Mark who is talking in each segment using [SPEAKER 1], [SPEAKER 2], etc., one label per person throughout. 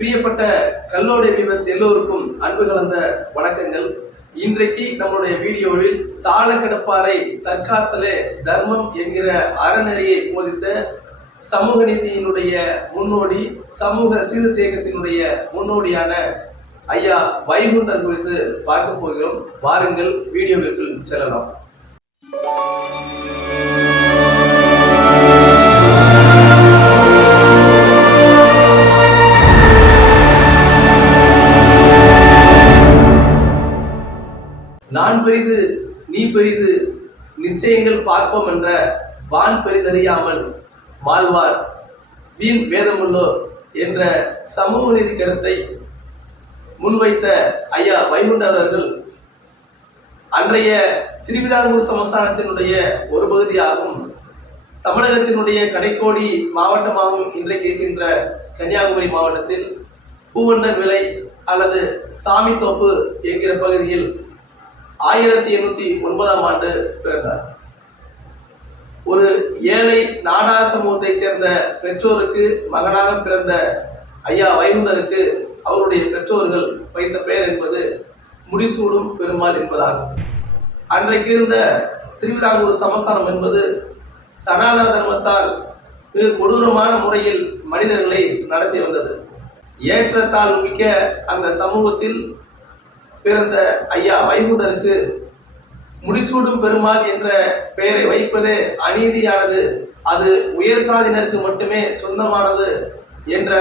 [SPEAKER 1] பிரியப்பட்ட கல்லோடை விவஸ் எல்லோருக்கும் அன்பு கலந்த வணக்கங்கள். இன்றைக்கு நம்மளுடைய வீடியோவில் தாளக்கடப்பாறை தற்காத்தலே தர்மம் என்கிற அறநெறியை போதித்த சமூக நீதியினுடைய முன்னோடி சமூக சீர்திருத்தத்தினுடைய முன்னோடியான ஐயா வைகுண்டர் குறித்து பார்க்க போகிறோம். வாருங்கள் வீடியோவிற்குள் செல்லலாம். நான் பெரிது நீ பெரிது நிச்சயங்கள் பார்ப்போம் என்ற வான் பெரிதறியாமல் வாழ்வார். வீண் வேதமுள்ளோர் என்ற சமூக நீதி கருத்தை முன்வைத்த ஐயா வைகுண்டர் அவர்கள் அன்றைய திருவிதாங்கூர் சமஸ்தானத்தினுடைய ஒரு பகுதியாகும். தமிழகத்தினுடைய கடைக்கோடி மாவட்டமாகவும் இன்றைக்கு இருக்கின்ற கன்னியாகுமரி மாவட்டத்தில் பூவண்டன் விலை அல்லது சாமித்தோப்பு என்கிற பகுதியில் ஆயிரத்தி எண்ணூற்றி ஒன்பதாம் ஆண்டு பிறந்தார். ஒரு ஏழை நாடா சமூகத்தைச் சேர்ந்த பெற்றோருக்கு மகனாக பிறந்த ஐயா வைகுண்டருக்கு அவருடைய பெற்றோர்கள் வைத்த பெயர் என்பது முடிசூடும் பெருமாள் என்பதாகும். அன்றைக்கு இருந்த திருவிதாங்கூர் சமஸ்தானம் என்பது சனாதன தர்மத்தால் மிக கொடூரமான முறையில் மனிதர்களை நடத்தி வந்தது. ஏற்றத்தால் மிக்க அந்த சமூகத்தில் பிறந்த ஐயா வைகுண்டருக்கு முடிசூடும் பெருமாள் என்ற பெயரை வைப்பதே அநீதியானது. அது உயர் சாதியினருக்கு மட்டுமே சொந்தமானது என்ற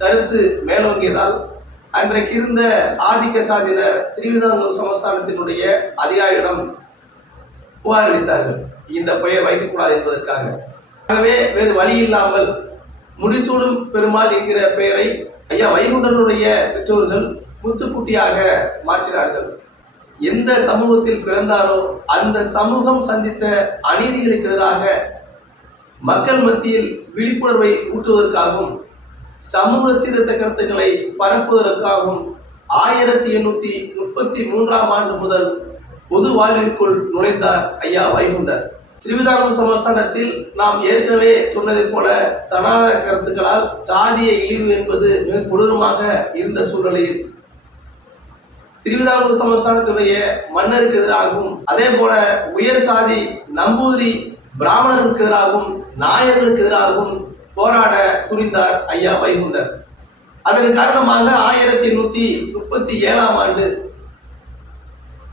[SPEAKER 1] கருத்து மேலோங்கியதால் அன்றைக்கு இருந்த ஆதிக்க சாதியினர் திருவிதாங்கூர் சமஸ்தானத்தினுடைய அதிகாரியிடம் புகார் அளித்தார்கள். இந்த பெயர் வைக்கக்கூடாது என்பதற்காக. ஆகவே வேறு வழி இல்லாமல் முடிசூடும் பெருமாள் என்கிற பெயரை ஐயா வைகுண்டனுடைய பெற்றோர்கள் முத்துக்குட்டியாக மாற்றினார்கள். எந்த சமூகத்தில் பிறந்தாரோ அந்த சமூகம் சந்தித்த அநீதிகளுக்கு எதிராக மக்கள் மத்தியில் விழிப்புணர்வை ஊட்டுவதற்காகவும் சமூக சீர்திருத்த கருத்துக்களை பரப்புவதற்காகவும் ஆயிரத்தி எண்ணூற்றி முப்பத்தி மூன்றாம் ஆண்டு முதல் பொது வாழ்விற்குள் நுழைந்தார் ஐயா வைகுண்டர். திருவிதாங்கூர் சமஸ்தானத்தில் நாம் ஏற்கனவே சொன்னதைப் போல சனாதன கருத்துக்களால் சாதிய இழிவு என்பது மிக கொடூரமாக இருந்த சூழ்நிலையில் திருவிதாங்கூர் சமஸ்தானத்துடைய மன்னருக்கு எதிராகவும் அதே போல உயர் சாதி நம்பூதிரி பிராமணர்களுக்கு எதிராகவும் நாயர்களுக்கு எதிராகவும் போராட துணிந்தார் ஐயா வைகுண்டர் அதன் காரணமாக ஆயிரத்தி எண்ணூத்தி முப்பத்தி ஏழாம் ஆண்டு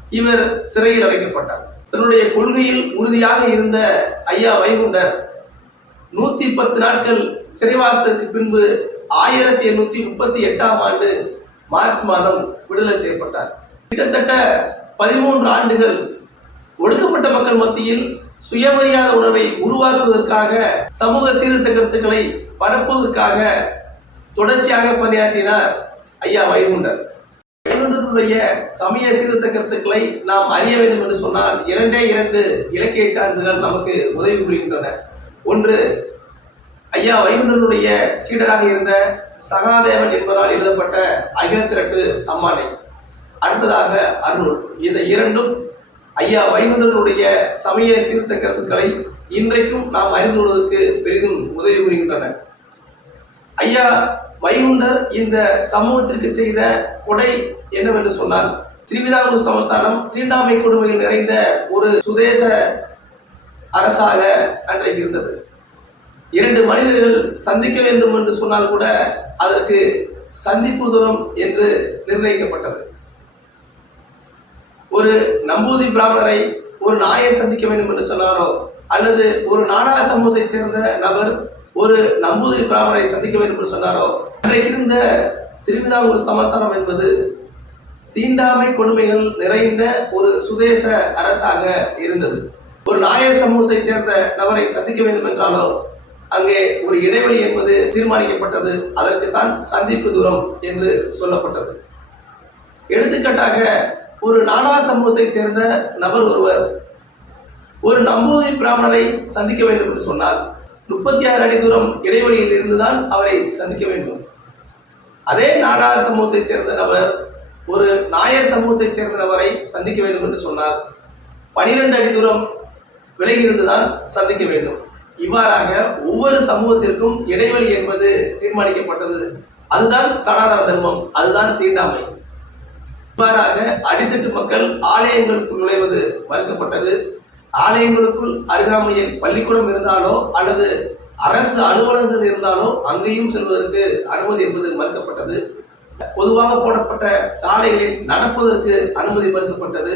[SPEAKER 1] இவர் சிறையில் அடைக்கப்பட்டார். தன்னுடைய கொள்கையில் உறுதியாக இருந்த ஐயா வைகுண்டர் நூத்தி பத்து நாட்கள் சிறைவாசத்திற்கு பின்பு ஆயிரத்தி எண்ணூத்தி முப்பத்தி எட்டாம் ஆண்டு மார்ச் மாதம் விடுதலை செய்யப்பட்டார். கிட்டத்தட்ட பதிமூன்று ஆண்டுகள் ஒடுக்கப்பட்ட மக்கள் மத்தியில் சுயமரியாதை உணர்வை உருவாக்குவதற்காக சமூக சீர்திருத்த கருத்துக்களை பரப்புவதற்காக தொடர்ச்சியாக பணியாற்றினார் ஐயா வைகுண்டர் வைகுண்டருடைய சமய சீர்திருத்த கருத்துக்களை நாம் அறிய வேண்டும் என்று சொன்னால் இரண்டே இரண்டு இலக்கிய சான்றுகள் நமக்கு உதவி புரிகின்றன. ஒன்று ஐயா வைகுண்டருடைய சீடராக இருந்த சகாதேவன் என்பவரால் எழுதப்பட்ட அகிலத்திரட்டு அம்மானை. அடுத்ததாக அருள் இந்த இரண்டும் ஐயா வைகுண்டனுடைய சமய சீர்த்த கருத்துக்களை இன்றைக்கும் நாம் அறிந்து கொள்வதற்கு பெரிதும் உதவி புரிகின்றன. ஐயா வைகுண்டர் இந்த சமூகத்திற்கு செய்த கொடை என்னவென்று சொன்னால் திருவிதாங்கூர் சமஸ்தானம் தீண்டாமை கொடுமைகள் நிறைந்த ஒரு சுதேச அரசாக அன்றைக்கு இருந்தது. இரண்டு மனிதர்கள் சந்திக்க வேண்டும் என்று சொன்னால் கூட அதற்கு சந்திப்பு தூரம் என்று நிர்ணயிக்கப்பட்டது. ஒரு நம்பூதி பிராமணரை ஒரு நாயர் சந்திக்க வேண்டும் என்று சொன்னாரோ அல்லது ஒரு நாடக சமூகத்தைச் சேர்ந்த நபர் ஒரு நம்பூதிரி பிராமணரை சந்திக்க வேண்டும் என்று சொன்னாரோ அன்றைக்கு இருந்த திருவிதாங்கூர் சமஸ்தானம் என்பது தீண்டாமை கொடுமைகள் நிறைந்த ஒரு சுதேச அரசாக இருந்தது. ஒரு நாயர் சமூகத்தைச் சேர்ந்த நபரை சந்திக்க வேண்டும் என்றாலோ அங்கே ஒரு இடைவெளி என்பது தீர்மானிக்கப்பட்டது. அதற்கு தான் சந்திப்பு தூரம் என்று சொல்லப்பட்டது. எடுத்துக்காட்டாக ஒரு நாடார் சமூகத்தைச் சேர்ந்த நபர் ஒருவர் ஒரு நம்பூதிரி பிராமணரை சந்திக்க வேண்டும் என்று சொன்னார் முப்பத்தி ஆறு அடி தூரம் இடைவெளியில் இருந்துதான் அவரை சந்திக்க வேண்டும். அதே நாடார் சமூகத்தைச் சேர்ந்த நபர் ஒரு நாயர் சமூகத்தைச் சேர்ந்த நபரை சந்திக்க வேண்டும் என்று சொன்னார் பனிரெண்டு அடி தூரம் விலகி இருந்துதான் சந்திக்க வேண்டும். இவ்வாறாக ஒவ்வொரு சமூகத்திற்கும் இடைவெளி என்பது தீர்மானிக்கப்பட்டது. அதுதான் சனாதன தர்மம் அதுதான் தீண்டாமை. இவ்வாறாக அடித்தட்டு மக்கள் ஆலயங்களுக்குள் நுழைவது மறுக்கப்பட்டது. ஆலயங்களுக்குள் அருகாமையில் பள்ளிக்கூடம் இருந்தாலோ அல்லது அரசு அலுவலகங்கள் இருந்தாலோ அங்கேயும் செல்வதற்கு அனுமதி என்பது மறுக்கப்பட்டது. பொதுவாக போடப்பட்ட சாலைகளில் நடப்பதற்கு அனுமதி மறுக்கப்பட்டது.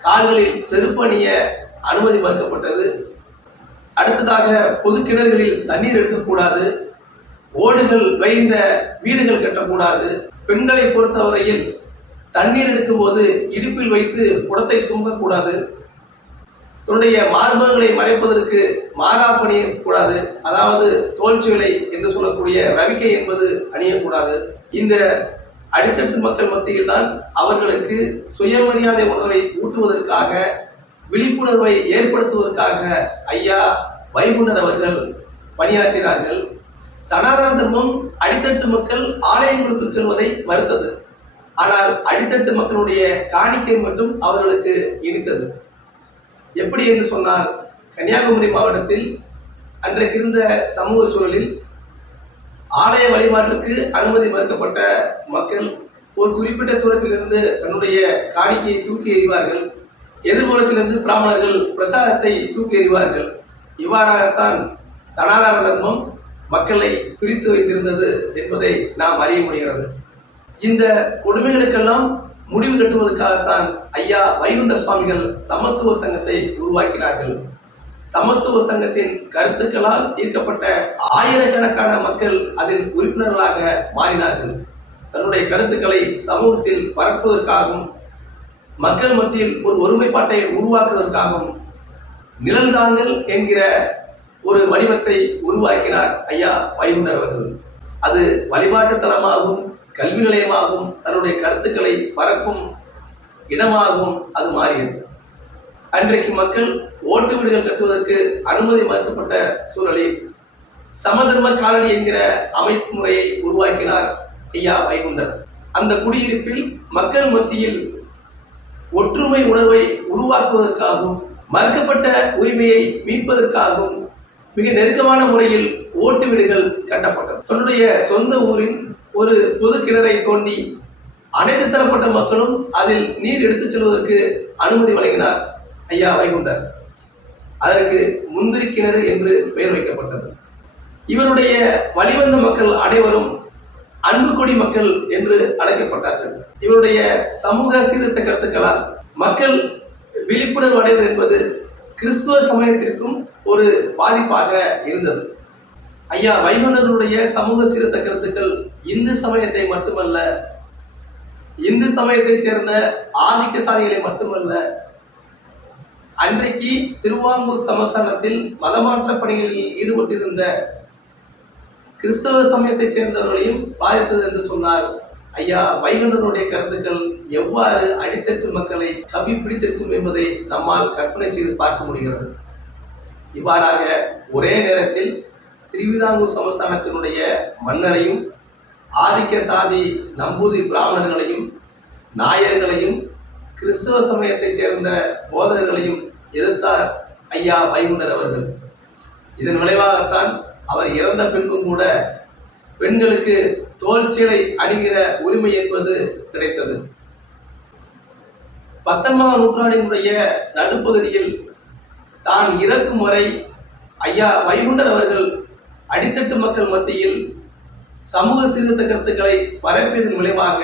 [SPEAKER 1] கால்களில் செருப்பணிய அனுமதி மறுக்கப்பட்டது. அடுத்ததாக பொது கிணறுகளில் தண்ணீர் எடுக்கக்கூடாது. ஓடுகள் வைந்த வீடுகள் கட்டக்கூடாது. பெண்களை பொறுத்தவரையில் தண்ணீர் எடுக்கும்போது இடுப்பில் வைத்து குடத்தை சுமக்கக்கூடாது. தன்னுடைய மார்பகங்களை மறைப்பதற்கு மாறா அணியக்கூடாது அதாவது தோல்ச்சுவிலை என்று சொல்லக்கூடிய ரவிக்கை என்பது அணியக்கூடாது. இந்த அடித்தட்டு மக்கள் மத்தியில் தான் அவர்களுக்கு சுயமரியாதை உணர்வை ஊட்டுவதற்காக விழிப்புணர்வை ஏற்படுத்துவதற்காக ஐயா வைகுண்டர் அவர்கள் பணியாற்றினார்கள். சனாதன தர்மம் அடித்தட்டு மக்கள் ஆலயங்களுக்கு செல்வதை மறுத்தது. ஆனால் அடித்தட்டு மக்களுடைய காணிக்கை மட்டும் அவர்களுக்கு இனித்தது. எப்படி என்று சொன்னால் கன்னியாகுமரி மாவட்டத்தில் அன்றைக்கு இருந்த சமூக சூழலில் ஆலய வழிபாட்டிற்கு அனுமதி மறுக்கப்பட்ட மக்கள் ஒரு குறிப்பிட்ட தூரத்திலிருந்து தன்னுடைய காணிக்கையை தூக்கி எறிவார்கள். எதிர்புறத்திலிருந்து பிராமணர்கள் பிரசாதத்தை தூக்கி எறிவார்கள். இவ்வாறாகத்தான் சனாதன தர்மம் மக்களை பிரித்து வைத்திருந்தது என்பதை நாம் அறிய முடிகிறது. இந்த கொடுமைகளுக்கெல்லாம் முடிவு கட்டுவதற்காகத்தான் ஐயா வைகுண்ட சுவாமிகள் சமத்துவ சங்கத்தை உருவாக்கினார்கள். சமத்துவ சங்கத்தின் கருத்துக்களால் ஈர்க்கப்பட்ட ஆயிரக்கணக்கான மக்கள் அதில் உறுப்பினர்களாக மாறினார்கள். தன்னுடைய கருத்துக்களை சமூகத்தில் பரப்புவதற்காகவும் மக்கள் மத்தியில் ஒரு ஒருமைப்பாட்டை உருவாக்குவதற்காகவும் நிழல்தாங்கல் என்கிற ஒரு வடிவத்தை உருவாக்கினார் ஐயா வைகுண்டர் அவர்கள். அது வழிபாட்டு தலமாகவும் கல்வி நிலையமாகவும் தன்னுடைய கருத்துக்களை பரப்பும் இடமாகவும் அது மாறியது. அன்றைக்கு மக்கள் ஓட்டு வீடுகள் கட்டுவதற்கு அனுமதி மறுக்கப்பட்ட சூழலில் சமதர்ம காலனி என்கிற அமைப்பு முறையை உருவாக்கினார் ஐயா வைகுண்டர் அந்த குடியிருப்பில் மக்கள் மத்தியில் ஒற்றுமை உணர்வை உருவாக்குவதற்காகவும் மறுக்கப்பட்ட உரிமையை மீட்பதற்காகவும் மிக நெருக்கமான முறையில் ஓட்டு வீடுகள் கட்டப்பட்டது. தன்னுடைய சொந்த ஊரில் ஒரு பொது கிணறை தோண்டி அனைத்து தரப்பட்ட மக்களும் அதில் நீர் எடுத்துச் செல்வதற்கு அனுமதி வழங்கினார் ஐயா வைகுண்டர். அதற்கு முந்திரி கிணறு என்று பெயர் வைக்கப்பட்டது. இவருடைய வழிவந்த மக்கள் அனைவரும் அன்புக்கொடி மக்கள் என்று அழைக்கப்பட்டார்கள். இவருடைய சமூக சீர்திருத்த கருத்துக்களால் மக்கள் விழிப்புணர்வு அடைவது என்பது கிறிஸ்துவ சமயத்திற்கும் ஒரு பாதிப்பாக இருந்தது. ஐயா வைகுண்டர்களுடைய சமூக சீர்திருத்த கருத்துக்கள் இந்து சமயத்தை மட்டுமல்ல இந்து சமயத்தை சேர்ந்த ஆதிக்க சாதிகளை மட்டுமல்ல அன்றைக்கு திருவாங்கூர் சமஸ்தானத்தில் மதமாற்ற பணிகளில் ஈடுபட்டிருந்த கிறிஸ்தவ சமயத்தைச் சேர்ந்தவர்களையும் பாதித்தது என்று சொன்னார் ஐயா வைகுண்டனுடைய கருத்துக்கள் எவ்வாறு அடித்தட்டு மக்களை கவி பிடித்திருக்கும் என்பதை நம்மால் கற்பனை செய்து பார்க்க முடிகிறது. இவ்வாறாக ஒரே நேரத்தில் திருவிதாங்கூர் சமஸ்தானத்தினுடைய மன்னரையும் ஆதிக்க சாதி நம்பூதி பிராமணர்களையும் நாயர்களையும் கிறிஸ்தவ சமயத்தைச் சேர்ந்த போதகர்களையும் எதிர்த்தார் ஐயா வைகுண்டர் அவர்கள். இதன் விளைவாகத்தான் அவர் இறந்த பின்பும் கூட பெண்களுக்கு தோல் சீலை அணிகிற உரிமை என்பது கிடைத்தது. பத்தொன்பதாம் நூற்றாண்டினுடைய நடுப்பகுதியில் தான் இறக்கும் வரை ஐயா வைகுண்டர் அவர்கள் அடித்தட்டு மக்கள் மத்தியில் சமூக சீர்திருத்த கருத்துக்களை பரப்பியதன் விளைவாக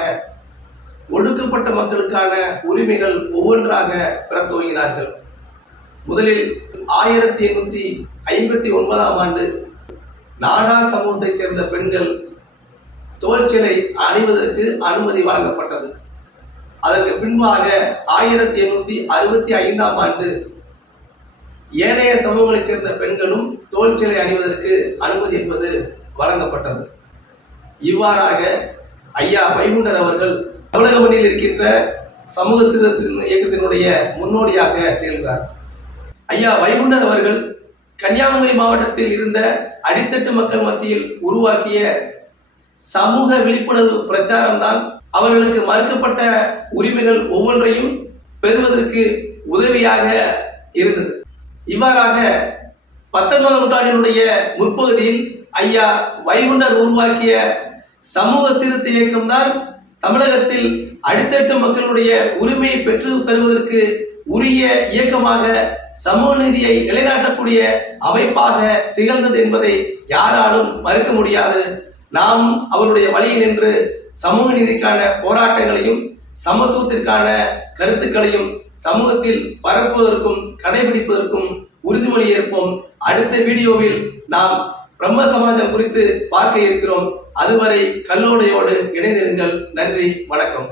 [SPEAKER 1] ஒடுக்கப்பட்ட மக்களுக்கான உரிமைகள் ஒவ்வொன்றாக பெற துவங்கினார்கள். முதலில் ஆயிரத்தி எண்ணூற்றி ஐம்பத்தி ஒன்பதாம் ஆண்டு நாடார் சமூகத்தைச் சேர்ந்த பெண்கள் தோல்சிலை அணிவதற்கு அனுமதி வழங்கப்பட்டது. அதற்கு பின்பாக ஆயிரத்தி எண்ணூற்றி அறுபத்தி ஐந்தாம் ஆண்டு ஏனைய சமூகங்களைச் சேர்ந்த பெண்களும் தோல் சிலை அணிவதற்கு அனுமதி என்பது வழங்கப்பட்டது. இவ்வாறாக ஐயா வைகுண்டர் அவர்கள் தமிழக மண்ணில் இருக்கின்ற சமூக சீர்திருத்த இயக்கத்தினுடைய முன்னோடியாக திகழ்கிறார். ஐயா வைகுண்டர் அவர்கள் கன்னியாகுமரி மாவட்டத்தில் இருந்த அடித்தட்டு மக்கள் மத்தியில் உருவாக்கிய சமூக விழிப்புணர்வு பிரச்சாரம்தான் அவர்களுக்கு மறுக்கப்பட்ட உரிமைகள் ஒவ்வொன்றையும் பெறுவதற்கு உதவியாக இருந்தது. இவ்வாறாக பத்தொன்பதாம் நூற்றாண்டினுடைய முற்பகுதியில் ஐயா வைகுண்டர் உருவாக்கிய சமூக சீர்திருத்த இயக்கம்தான் தமிழகத்தில் அடித்தட்டு மக்களுடைய உரிமையை பெற்று தருவதற்கு உரிய இயக்கமாக சமூக நீதியை நிலைநாட்டக்கூடிய அமைப்பாக திகழ்ந்தது என்பதை யாராலும் மறுக்க முடியாது. நாம் அவருடைய வழியில் நின்று சமூக நீதிக்கான போராட்டங்களையும் சமத்துவத்திற்கான கருத்துக்களையும் சமூகத்தில் பரப்புவதற்கும் கடைபிடிப்பதற்கும் உறுதிமொழி ஏற்போம் அடுத்த வீடியோவில் நாம் பிரம்ம சமாஜம் குறித்து பார்க்க இருக்கிறோம். அதுவரை கல்லோடையோடு இணைந்திருங்கள். நன்றி வணக்கம்.